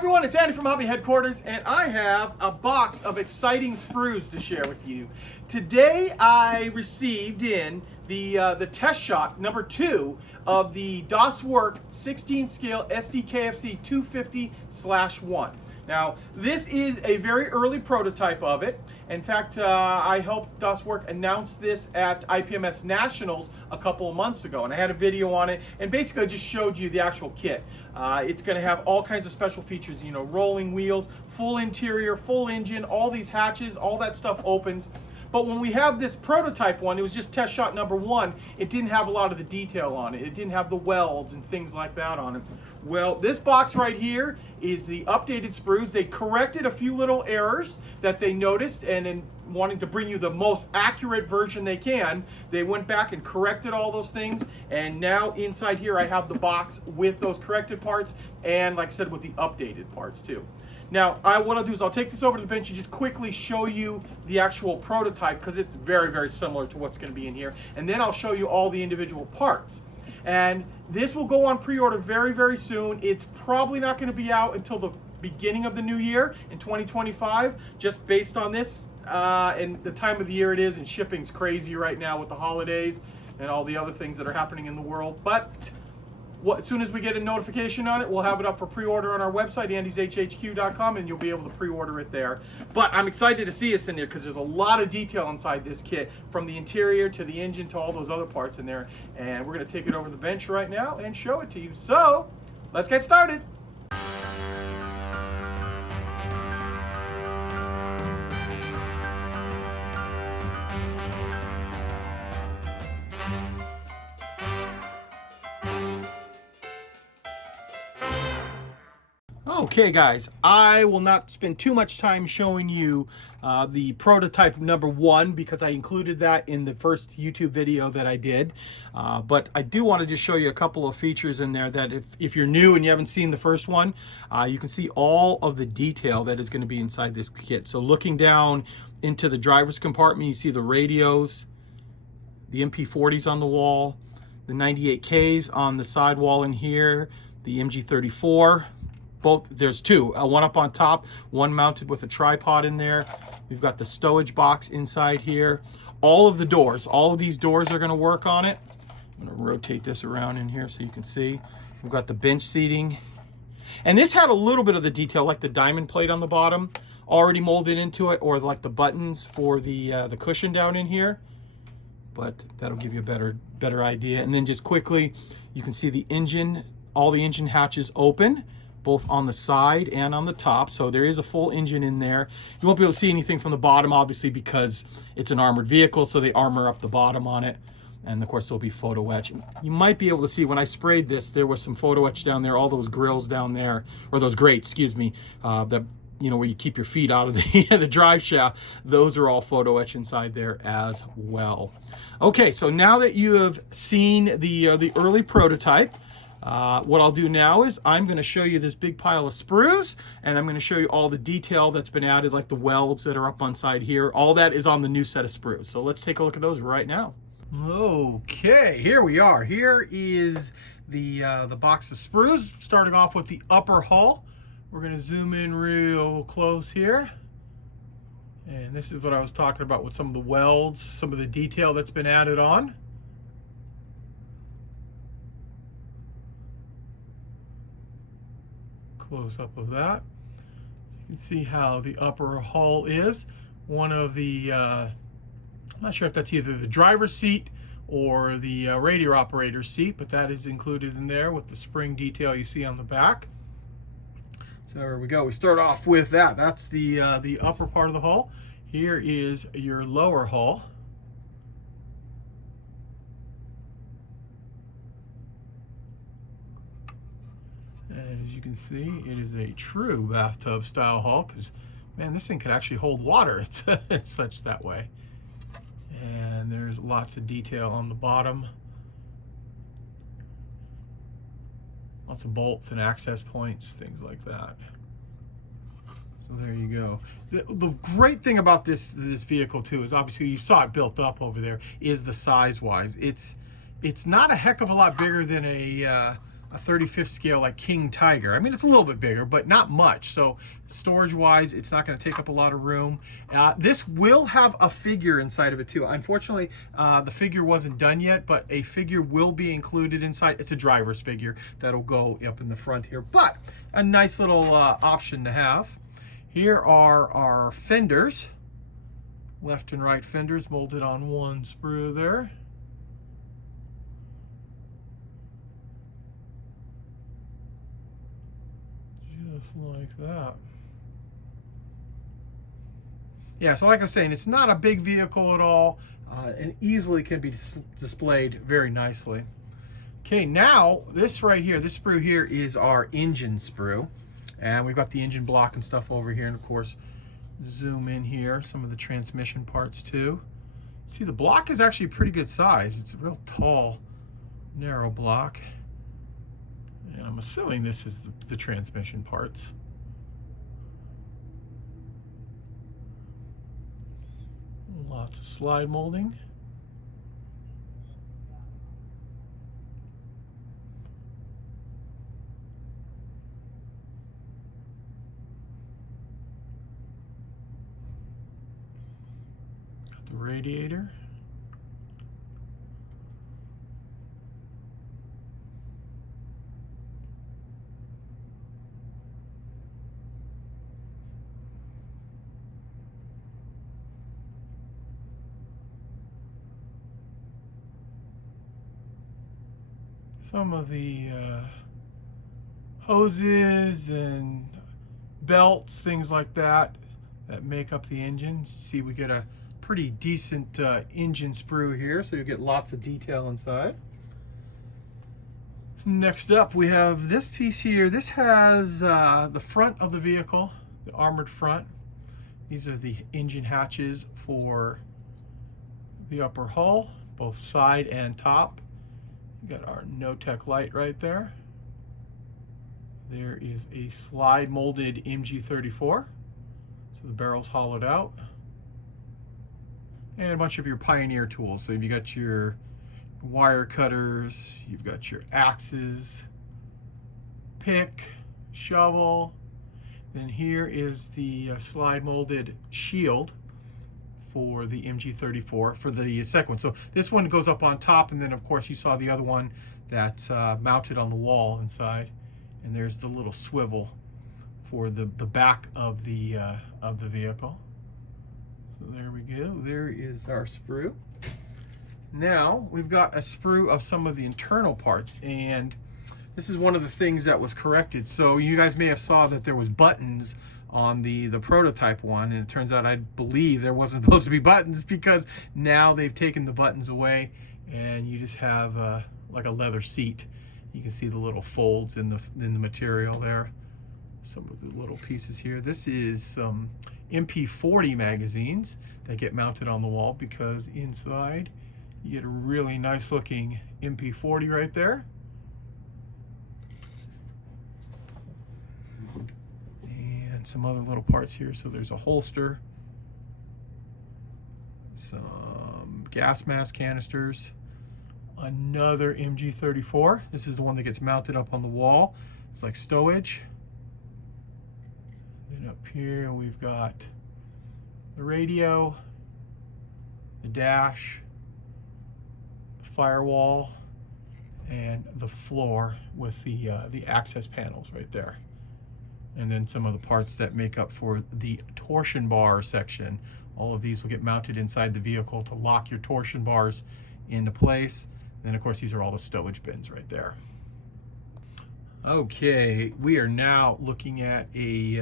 everyone, it's Andy from Hobby Headquarters, and I have a box of exciting sprues to share with you. Today I received in the test shot number 2 of the Werk 16 scale Sd.kfz 250/1. Now, this is a very early prototype of it. In fact, I helped Werk announce this at IPMS Nationals a couple of months ago, and I had a video on it, and basically I just showed you the actual kit. It's going to have all kinds of special features, you know, rolling wheels, full interior, full engine, all these hatches, all that stuff opens. But when we have this prototype one, it was just test shot number 1, it didn't have a lot of the detail on it. It didn't have the welds and things like that on it. Well, this box right here is the updated sprues. They corrected a few little errors that they noticed, and in wanting to bring you the most accurate version they can, they went back and corrected all those things. And now inside here I have the box with those corrected parts, and like I said, with the updated parts too. Now, what I'll do is I'll take this over to the bench and just quickly show you the actual prototype, because it's very, very similar to what's going to be in here. And then I'll show you all the individual parts. And this will go on pre-order very, very soon. It's probably not going to be out until the beginning of the new year in 2025, just based on this and the time of the year it is, and shipping's crazy right now with the holidays and all the other things that are happening in the world. But as soon as we get a notification on it, we'll have it up for pre-order on our website, andyshhq.com, and you'll be able to pre-order it there. But I'm excited to see us in there because there's a lot of detail inside this kit, from the interior to the engine to all those other parts in there. And we're going to take it over the bench right now and show it to you. So let's get started. Okay guys, I will not spend too much time showing you the prototype number 1, because I included that in the first YouTube video that I did. But I do want to just show you a couple of features in there that if you're new and you haven't seen the first one, you can see all of the detail that is going to be inside this kit. So looking down into the driver's compartment, you see the radios, the MP40s on the wall, the 98Ks on the side wall in here, the MG34. There's 2, one up on top, one mounted with a tripod in there. We've got the stowage box inside here. All of the doors, all of these doors are going to work on it. I'm going to rotate this around in here so you can see. We've got the bench seating. And this had a little bit of the detail, like the diamond plate on the bottom already molded into it, or like the buttons for the cushion down in here. But that'll give you a better idea. And then just quickly, you can see the engine, all the engine hatches open, both on the side and on the top. So there is a full engine in there. You won't be able to see anything from the bottom, obviously, because it's an armored vehicle, so they armor up the bottom on it. And of course there'll be photo etch. You might be able to see when I sprayed this, there was some photo etch down there, all those grills down there, or those grates, excuse me, that, you know, where you keep your feet out of the drive shaft. Those are all photo etch inside there as well. Okay, so now that you have seen the early prototype, what I'll do now is I'm going to show you this big pile of sprues, and I'm going to show you all the detail that's been added, like the welds that are up on side here. All that is on the new set of sprues. So let's take a look at those right now. Okay, here we are. Here is the box of sprues, starting off with the upper hull. We're going to zoom in real close here. And this is what I was talking about with some of the welds, some of the detail that's been added on. Close up of that. You can see how the upper hull is. One of the, I'm not sure if that's either the driver's seat or the radio operator's seat, but that is included in there with the spring detail you see on the back. So there we go. We start off with that. That's the upper part of the hull. Here is your lower hull. And as you can see, it is a true bathtub style hull, because man, this thing could actually hold water. It's such that way. And there's lots of detail on the bottom. Lots of bolts and access points, things like that. So there you go. The great thing about this vehicle too is, obviously you saw it built up over there, is the size wise. It's not a heck of a lot bigger than a a 35th scale like King Tiger. I mean, it's a little bit bigger, but not much. So storage wise, it's not going to take up a lot of room. This will have a figure inside of it too. Unfortunately, the figure wasn't done yet, but a figure will be included inside. It's a driver's figure that'll go up in the front here, but a nice little option to have. Here are our fenders, left and right fenders molded on one sprue there. Just like that. Yeah, so like I was saying, it's not a big vehicle at all, and easily can be displayed very nicely. Okay, now this right here, this sprue here is our engine sprue, and we've got the engine block and stuff over here, and of course zoom in here, some of the transmission parts too. See, the block is actually pretty good size. It's a real tall, narrow block. And I'm assuming this is the transmission parts. Lots of slide molding. Got the radiator. Some of the hoses and belts, things like that, that make up the engine. See, we get a pretty decent engine sprue here, so you get lots of detail inside. Next up, we have this piece here. This has the front of the vehicle, the armored front. These are the engine hatches for the upper hull, both side and top. We got our no-tech light right there. There is a slide molded MG34. So the barrel's hollowed out. And a bunch of your Pioneer tools. So you've got your wire cutters, you've got your axes, pick, shovel. Then here is the slide molded shield for the MG34 for the second one. So this one goes up on top, and then of course you saw the other one that's mounted on the wall inside. And there's the little swivel for the back of the vehicle. So there we go. There is our sprue. Now we've got a sprue of some of the internal parts, and this is one of the things that was corrected. So you guys may have saw that there was buttons on the prototype one, and it turns out I believe there wasn't supposed to be buttons, because now they've taken the buttons away and you just have like a leather seat. You can see the little folds in the material there. Some of the little pieces here. This is some MP40 magazines that get mounted on the wall, because inside you get a really nice looking MP40 right there. And some other little parts here. So there's a holster, some gas mask canisters, another MG34. This is the one that gets mounted up on the wall. It's like stowage. Then up here we've got the radio, the dash, the firewall, and the floor with the access panels right there. And then some of the parts that make up for the torsion bar section. All of these will get mounted inside the vehicle to lock your torsion bars into place. And then of course these are all the stowage bins right there. Okay, we are now looking at a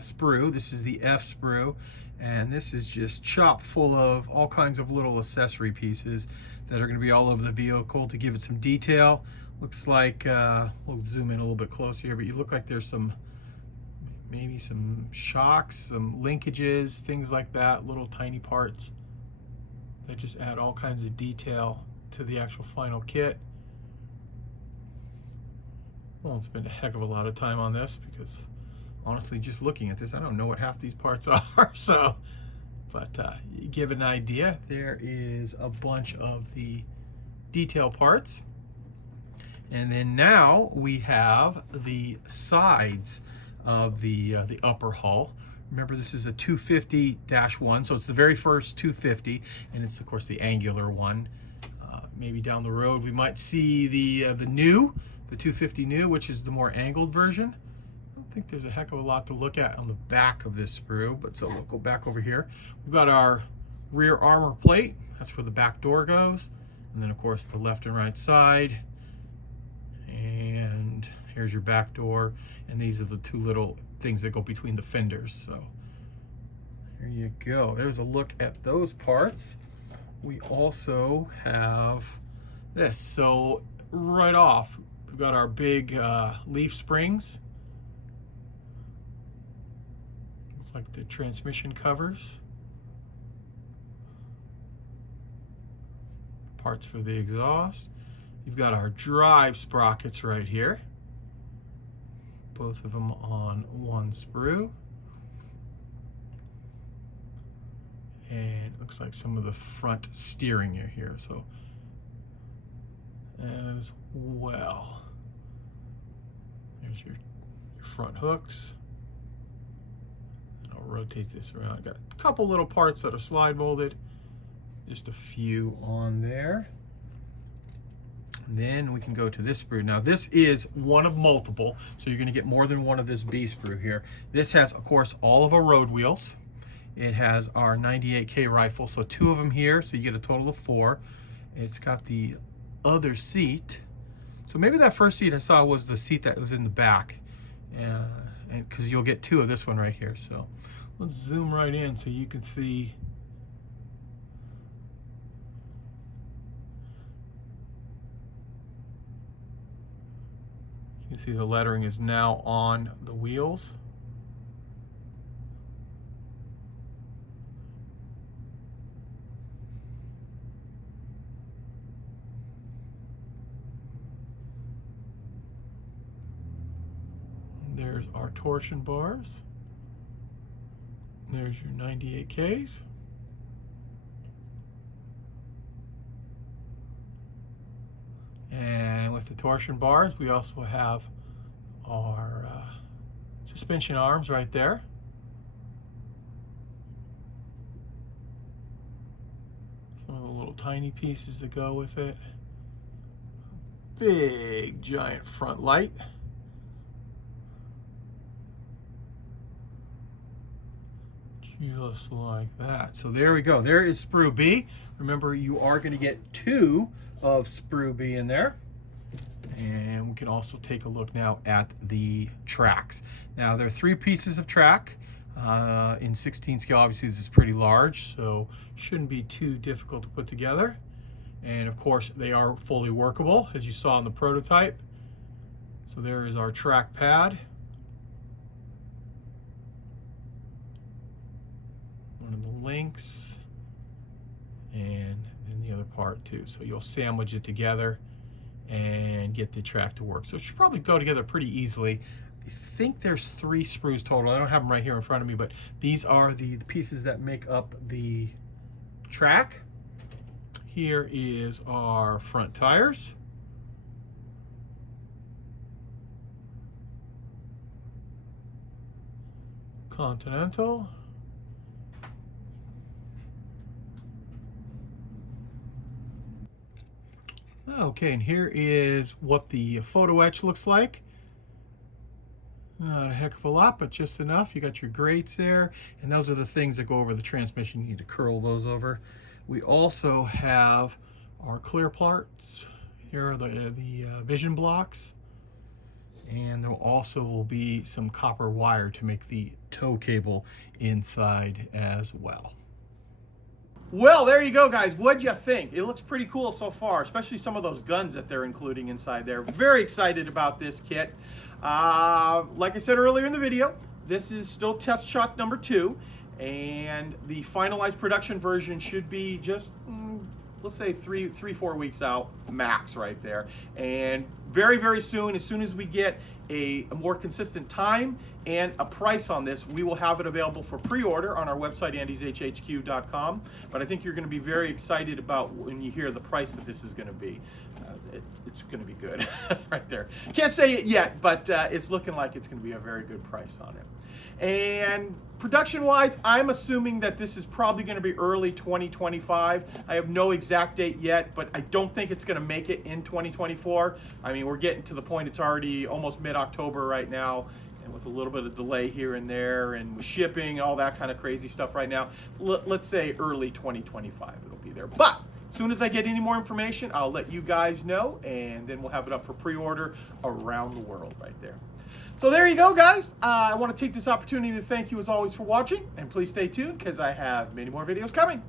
sprue. This is the F sprue, and this is just chock full of all kinds of little accessory pieces that are going to be all over the vehicle to give it some detail. Looks like, we'll zoom in a little bit closer here, but you look like there's some, maybe some shocks, some linkages, things like that, little tiny parts that just add all kinds of detail to the actual final kit. I won't spend a heck of a lot of time on this, because honestly, just looking at this, I don't know what half these parts are. So, but you give an idea. There is a bunch of the detail parts. And then now we have the sides of the upper hull. Remember, this is a 250-1, so it's the very first 250, and it's of course the angular one. Maybe down the road we might see the 250 new, which is the more angled version. I don't think there's a heck of a lot to look at on the back of this sprue, but so we'll go back over here. We've got our rear armor plate. That's where the back door goes, and then of course the left and right side. And here's your back door, and these are the two little things that go between the fenders. So there you go. There's a look at those parts. We also have this. So right off, we've got our big leaf springs. Looks like the transmission covers. Parts for the exhaust. You've got our drive sprockets right here. Both of them on one sprue. And it looks like some of the front steering are here, so as well. There's your front hooks. I'll rotate this around. Got a couple little parts that are slide molded. Just a few on there. And then we can go to this sprue. Now this is one of multiple, so you're going to get more than one of this B sprue here. This has, of course, all of our road wheels. It has our 98K rifle, so 2 of them here, so you get a total of 4. It's got the other seat. So maybe that first seat I saw was the seat that was in the back, and because you'll get 2 of this one right here. So let's zoom right in so you can see. You can see the lettering is now on the wheels. There's our torsion bars. There's your 98Ks. And with the torsion bars, we also have our suspension arms right there. Some of the little tiny pieces that go with it. Big giant front light. Just like that. So there we go. There is sprue B. Remember, you are going to get 2 of sprue B in there. And we can also take a look now at the tracks. Now there are 3 pieces of track in 16 scale. Obviously this is pretty large, so shouldn't be too difficult to put together. And of course they are fully workable, as you saw in the prototype. So there is our track pad. One of the links, and then the other part too. So you'll sandwich it together and get the track to work. So it should probably go together pretty easily. I think there's 3 sprues total. I don't have them right here in front of me, but these are the pieces that make up the track. Here is our front tires. Continental. Okay, and here is what the photo etch looks like. Not a heck of a lot, but just enough. You got your grates there, and those are the things that go over the transmission. You need to curl those over. We also have our clear parts. Here are the vision blocks, and there also will be some copper wire to make the tow cable inside as well. Well, there you go, guys. What'd you think? It looks pretty cool so far, especially some of those guns that they're including inside there. Very excited about this kit. Like I said earlier in the video, this is still test shot number 2, and the finalized production version should be just, let's say 3-4 weeks out max right there. And very, very soon, as soon as we get a more consistent time and a price on this, we will have it available for pre-order on our website, andyshhq.com. But I think you're going to be very excited about when you hear the price that this is going to be. It's going to be good right there. Can't say it yet, but it's looking like it's going to be a very good price on it. And production-wise, I'm assuming that this is probably going to be early 2025. I have no exact date yet, but I don't think it's going to make it in 2024. I mean, we're getting to the point, it's already almost mid-October right now, and with a little bit of delay here and there, and with shipping, all that kind of crazy stuff right now. Let's say early 2025 it'll be there. But as soon as I get any more information, I'll let you guys know, and then we'll have it up for pre-order around the world right there. So there you go, guys. I want to take this opportunity to thank you as always for watching, and please stay tuned because I have many more videos coming.